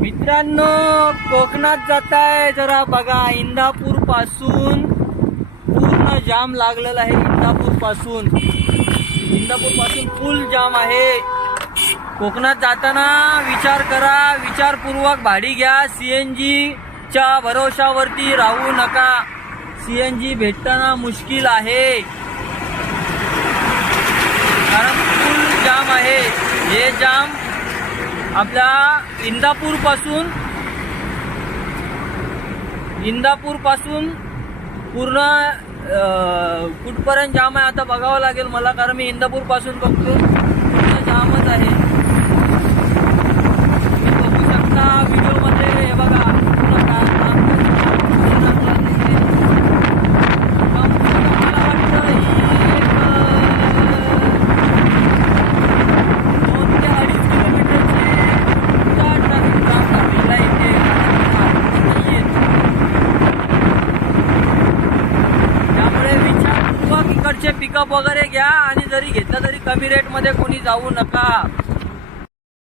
मित्रांनो, कोकणात जाताय जरा बघा. इंदापूर पासून पूर्ण जाम लागलेला आहे. इंदापूर पासून फुल जाम आहे. कोकणात जाताना विचार करा, विचारपूर्वक भाडी घ्या. सीएनजी च्या भरोशावरती राहू नका. सीएनजी भेटताना मुश्किल आहे, कारण फुल जाम आहे. हे जाम आपल्या इंदापूर पासून पूर्ण कुठपर्यंत जाम आहे आता बघावं लागेल मला, कारण मी इंदापूर पासून बघतो पूर्ण जामच आहे. तुम्ही बघू शकता व्हिडिओमध्ये. हे बघा पिकअप वगैरे घ्या, आणि जरी घेतला तरी कमी रेट मध्ये कोणी जाऊ नका.